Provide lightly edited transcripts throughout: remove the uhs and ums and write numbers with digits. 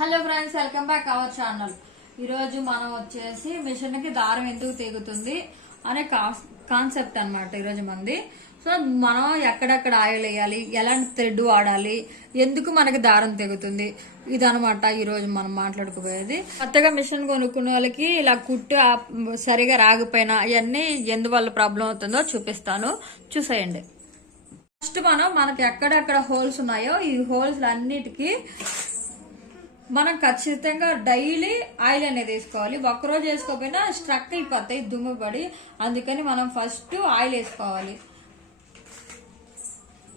Hello friends, welcome back our channel. ఈరోజు మనం వచ్చేసి మిషన్ కి దారం ఎందుకు తెగుతుంది అనే కాన్సెప్ట్ అనమాట ఈరోజు మంది. సో మనం ఎక్కడెక్కడ ఆయిల్ వేయాలి, ఎలాంటి థ్రెడ్ వాడాలి, ఎందుకు మనకి దారం తెగుతుంది, ఇదనమాట ఈరోజు మనం మాట్లాడుకోబోయేది. కొత్తగా మిషన్ కొనుక్కున్న వాళ్ళకి ఇలా కుట్టు సరిగా రాకపోయినా ఇవన్నీ ఎందువల్ల ప్రాబ్లం అవుతుందో చూపిస్తాను, చూసేయండి. ఫస్ట్ మనకి ఎక్కడెక్కడ హోల్స్ ఉన్నాయో ఈ హోల్స్ అన్నిటికీ మనం ఖచ్చితంగా డైలీ ఆయిల్ అనేది వేసుకోవాలి. ఒక్కరోజు వేసుకోకపోయినా స్ట్రక్ అయిపోతాయి దుమ్ము పడి, అందుకని మనం ఫస్ట్ ఆయిల్ వేసుకోవాలి.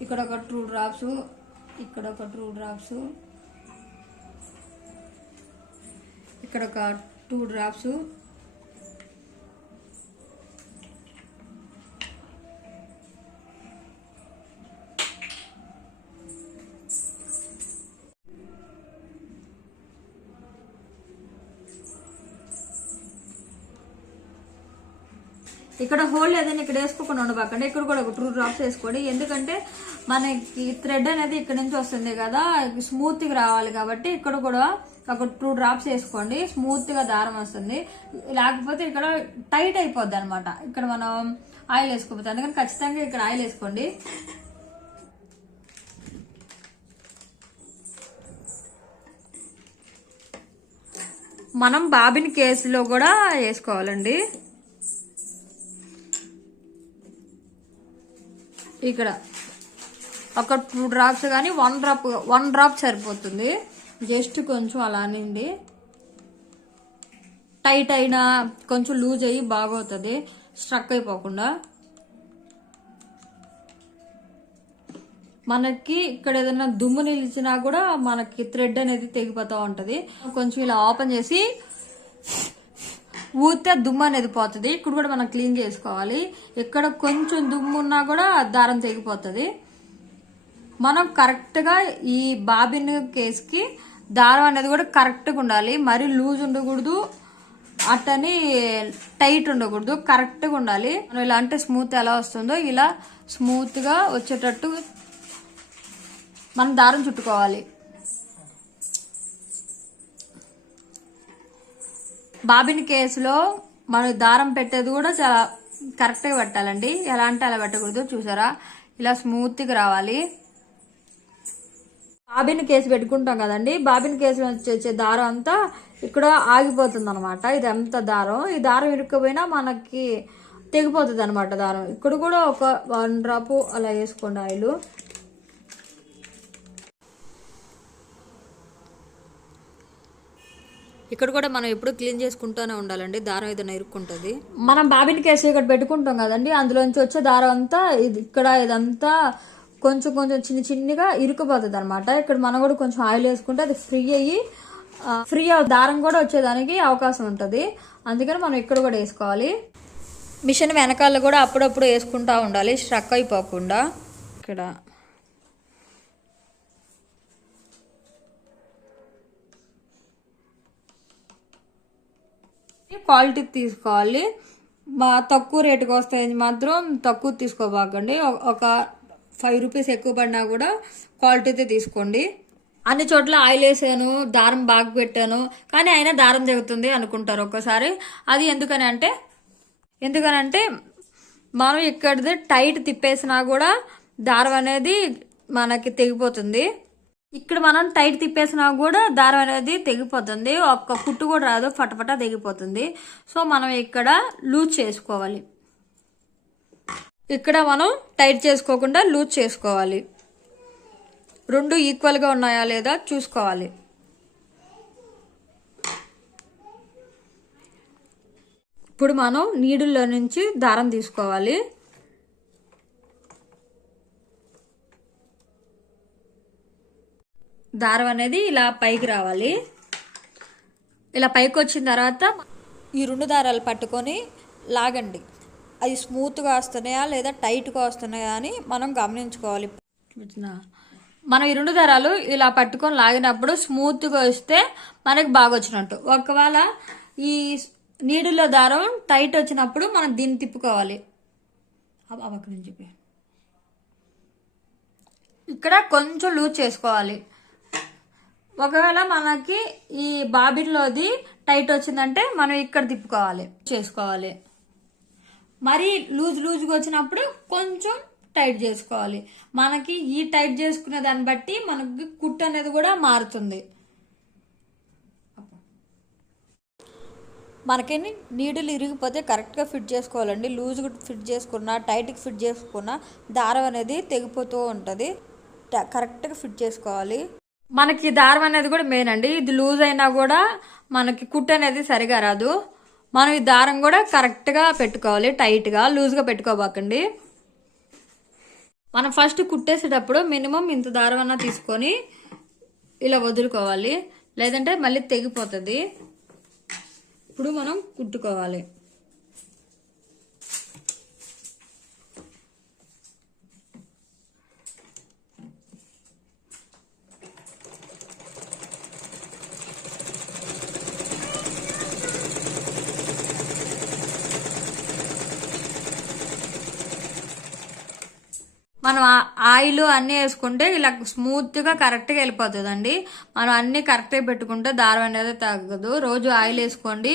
ఇక్కడ ఒక 2 డ్రాప్స్, ఇక్కడ ఒక 2 డ్రాప్స్, ఇక్కడ ఒక 2 డ్రాప్స్, ఇక్కడ హోల్ లేదని ఇక్కడ వేసుకోకుండా ఉండబాకండి. ఇక్కడ కూడా ఒక 2 డ్రాప్స్ వేసుకోండి. ఎందుకంటే మనకి థ్రెడ్ అనేది ఇక్కడ నుంచి వస్తుంది కదా, స్మూత్ గా రావాలి కాబట్టి ఇక్కడ కూడా ఒక 2 డ్రాప్స్ వేసుకోండి. స్మూత్ గా దారం వస్తుంది, లేకపోతే ఇక్కడ టైట్ అయిపోద్ది అనమాట ఇక్కడ మనం ఆయిల్ వేసుకోపోతే. అందుకని ఖచ్చితంగా ఇక్కడ ఆయిల్ వేసుకోండి. మనం బాబిన్ కేసులో కూడా వేసుకోవాలండి. ఇక్కడ ఒక 2 డ్రాప్స్ కానీ 1 డ్రాప్ సరిపోతుంది. జస్ట్ కొంచెం అలా నిండి టైట్ అయినా కొంచెం లూజ్ అయ్యి బాగవుతుంది, స్ట్రక్ అయిపోకుండా. మనకి ఇక్కడ ఏదైనా దుమ్ము నిలిచినా కూడా మనకి థ్రెడ్ అనేది తెగిపోతూ ఉంటది. కొంచెం ఇలా ఓపెన్ చేసి ఊతే దుమ్ము అనేది పోతుంది. ఇక్కడ కూడా మనం క్లీన్ చేసుకోవాలి. ఇక్కడ కొంచెం దుమ్ము ఉన్నా కూడా దారం తెగిపోతుంది. మనం కరెక్ట్ గా ఈ బాబిన్ కేసుకి దారం అనేది కూడా కరెక్ట్ గా ఉండాలి. మరి లూజ్ ఉండకూడదు, అట్టని టైట్ ఉండకూడదు, కరెక్ట్ గా ఉండాలి. మనం ఇలా అంటే స్మూత్ ఎలా వస్తుందో ఇలా స్మూత్ గా వచ్చేటట్టు మనం దారం చుట్టుకోవాలి. బాబిన్ కేసులో మనం దారం పెట్టేది కూడా చాలా కరెక్ట్ గా పెట్టాలండి. ఎలా అంటే అలా పెట్టకూడదు. చూసారా, ఇలా స్మూత్ గా రావాలి. బాబిన్ కేసు పెట్టుకుంటాం కదండి, బాబిన్ కేసులో వచ్చే దారం అంతా ఇక్కడ ఆగిపోతుంది అనమాట. ఇదంతా దారం, ఈ దారం ఇరుక్కుపోయినా మనకి తెగిపోతుంది అనమాట దారం. ఇక్కడ కూడా ఒక 1 డ్రాప్ అలా వేసుకోండి ఆయిల్. ఇక్కడ కూడా మనం ఎప్పుడు క్లీన్ చేసుకుంటూనే ఉండాలండి, దారం ఏదైనా ఇరుక్కుంటుంది. మనం బాబిన్ కేసు ఇక్కడ పెట్టుకుంటాం కదండి, అందులోంచి వచ్చే దారం అంతా ఇక్కడ ఇదంతా కొంచెం కొంచెం చిన్నగా ఇరుక్కుపోతుంది అనమాట. ఇక్కడ మనం కూడా కొంచెం ఆయిల్ వేసుకుంటే అది ఫ్రీ దారం కూడా వచ్చేదానికి అవకాశం ఉంటుంది. అందుకని మనం ఇక్కడ కూడా వేసుకోవాలి. మిషన్ వెనకాల కూడా అప్పుడప్పుడు వేసుకుంటా ఉండాలి, స్ట్రక్ అయిపోకుండా. ఇక్కడ క్వాలిటీ తీసుకోవాలి. తక్కువ రేటుకి వస్తాయి మాత్రం తక్కువ తీసుకోబాకండి. ఒక 5 రూపీస్ ఎక్కువ పడినా కూడా క్వాలిటీతో తీసుకోండి. అన్ని చోట్ల ఆయిల్ వేసాను, దారం బాగా పెట్టాను, కానీ అయినా దారం తెగుతుంది అనుకుంటారు ఒక్కసారి. అది ఎందుకనంటే మనం ఇక్కడిది టైట్ తిప్పేసినా కూడా దారం అనేది మనకి తెగిపోతుంది. ఇక్కడ మనం టైట్ తిప్పేసినా కూడా దారం అనేది తెగిపోతుంది, ఒక్క కుట్టు కూడా రాదు, ఫటఫట తెగిపోతుంది. సో మనం ఇక్కడ లూజ్ చేసుకోవాలి. ఇక్కడ మనం టైట్ చేసుకోకుండా లూజ్ చేసుకోవాలి. 2 ఈక్వల్ గా ఉన్నాయా లేదా చూసుకోవాలి. ఇప్పుడు మనం నీడిల్లో నుంచి దారం తీసుకోవాలి. దారం అనేది ఇలా పైకి రావాలి. ఇలా పైకి వచ్చిన తర్వాత ఈ 2 దారాలు పట్టుకొని లాగండి. అది స్మూత్గా వస్తున్నాయా లేదా టైట్గా వస్తున్నాయా అని మనం గమనించుకోవాలి. మనం ఈ 2 దారాలు ఇలా పట్టుకొని లాగినప్పుడు స్మూత్గా వస్తే మనకి బాగా వచ్చినట్టు. ఒకవేళ ఈ నీడిలో దారం టైట్ వచ్చినప్పుడు మనం దీన్ని తిప్పుకోవాలి. అక్కడి నుంచి ఇక్కడ కొంచెం లూజ్ చేసుకోవాలి. ఒకవేళ మనకి ఈ బాబిన్లోది టైట్ వచ్చిందంటే మనం ఇక్కడ తిప్పుకోవాలి చేసుకోవాలి. మరి లూజ్గా వచ్చినప్పుడు కొంచెం టైట్ చేసుకోవాలి. మనకి ఈ టైట్ చేసుకునే దాన్ని బట్టి మనకి కుట్టు అనేది కూడా మారుతుంది. మనకి నీడిల్ ఇరిగిపోతే కరెక్ట్గా ఫిట్ చేసుకోవాలండి. లూజ్గా ఫిట్ చేసుకున్నా టైట్గా ఫిట్ చేసుకున్నా దారం అనేది తెగిపోతూ ఉంటుంది. కరెక్ట్గా ఫిట్ చేసుకోవాలి. మనకి దారం అనేది కూడా మెయిన్ అండి. ఇది లూజ్ అయినా కూడా మనకి కుట్టు అనేది సరిగా రాదు. మనం ఈ దారం కూడా కరెక్ట్గా పెట్టుకోవాలి, టైట్గా లూజ్గా పెట్టుకోబాకండి. మనం ఫస్ట్ కుట్టేసేటప్పుడు మినిమం ఇంత దారం అన్నా తీసుకొని ఇలా వదులుకోవాలి, లేదంటే మళ్ళీ తెగిపోతుంది. ఇప్పుడు మనం కుట్టుకోవాలి. మనం ఆయిల్ అన్నీ వేసుకుంటే ఇలా స్మూత్గా కరెక్ట్గా వెళ్ళిపోతుందండి. మనం అన్నీ కరెక్ట్గా పెట్టుకుంటే దారం అనేది తగ్గదు. రోజు ఆయిల్ వేసుకోండి.